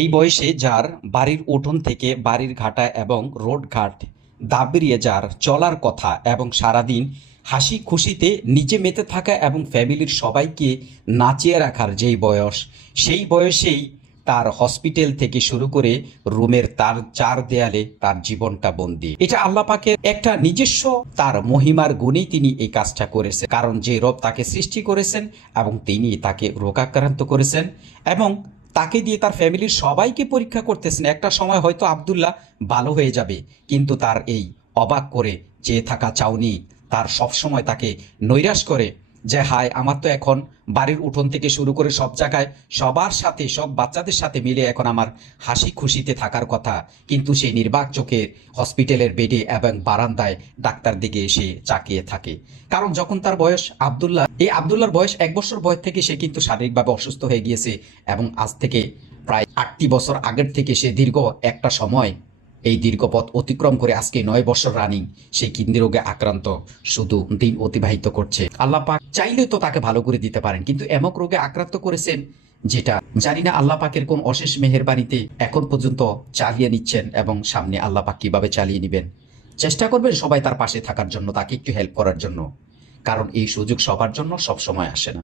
এই বয়সে যার বাড়ির উঠোন থেকে বাড়ির ঘাটা এবং রোড ঘাট দাবড়িয়ে যার চলার কথা এবং সারাদিন হাসি খুশিতে নিজে মেতে থাকা এবং ফ্যামিলির সবাইকে নাচিয়ে রাখার যেই বয়স, সেই বয়সেই তার হসপিটাল থেকে শুরু করে রুমের তার চার দেয়ালে তার জীবনটা বন্দী। এটা আল্লাহ পাকের একটা নিজস্ব তার মহিমার গুণেই তিনি এই কাজটা করেছেন, কারণ যে রব তাকে সৃষ্টি করেছেন এবং তিনি তাকে রোগাক্রান্ত করেছেন এবং তাকে দিয়ে তার ফ্যামিলির সবাইকে পরীক্ষা করতেছেন। একটা সময় হয়তো আব্দুল্লাহ ভালো হয়ে যাবে, কিন্তু তার এই অবাক করে যে থাকা চাউনি তার সব সময় তাকে নৈরাশ করে যে হায়, আমার তো এখন বাড়ির উঠোন থেকে শুরু করে সব জায়গায় সবার সাথে, সব বাচ্চাদের সাথে মিলে এখন আমার হাসি খুশিতে থাকার কথা, কিন্তু সেই নির্বাক চোখে হসপিটালের বেডে এবং বারান্দায় ডাক্তার দিকে এসে চাকিয়ে থাকে। কারণ যখন তার বয়স আব্দুল্লাহর বয়স 1 বছর বয়স থেকে সে কিন্তু শারীরিকভাবে অসুস্থ হয়ে গিয়েছে এবং আজ থেকে প্রায় 8টি বছর আগের থেকে সে দীর্ঘ একটা সময় এই দীর্ঘ পথ অতিক্রম করে আজকে 9 বছর রানিং সেই কিডনি রোগে আক্রান্ত শুধু দিন অতিবাহিত করছে। আল্লাহ পাক চাইলে তো তাকে ভালো করে দিতে পারেন, কিন্তু এমক রোগে আক্রান্ত করেছেন যেটা জানি না আল্লাহ পাকের কোন অশেষ মেহেরবানিতে এখন পর্যন্ত চালিয়ে নিচ্ছেন এবং সামনে আল্লাহ পাক কিভাবে চালিয়ে নিবেন। চেষ্টা করবেন সবাই তার পাশে থাকার জন্য, তাকে একটু হেল্প করার জন্য, কারণ এই সুযোগ সবার জন্য সব সময় আসে না।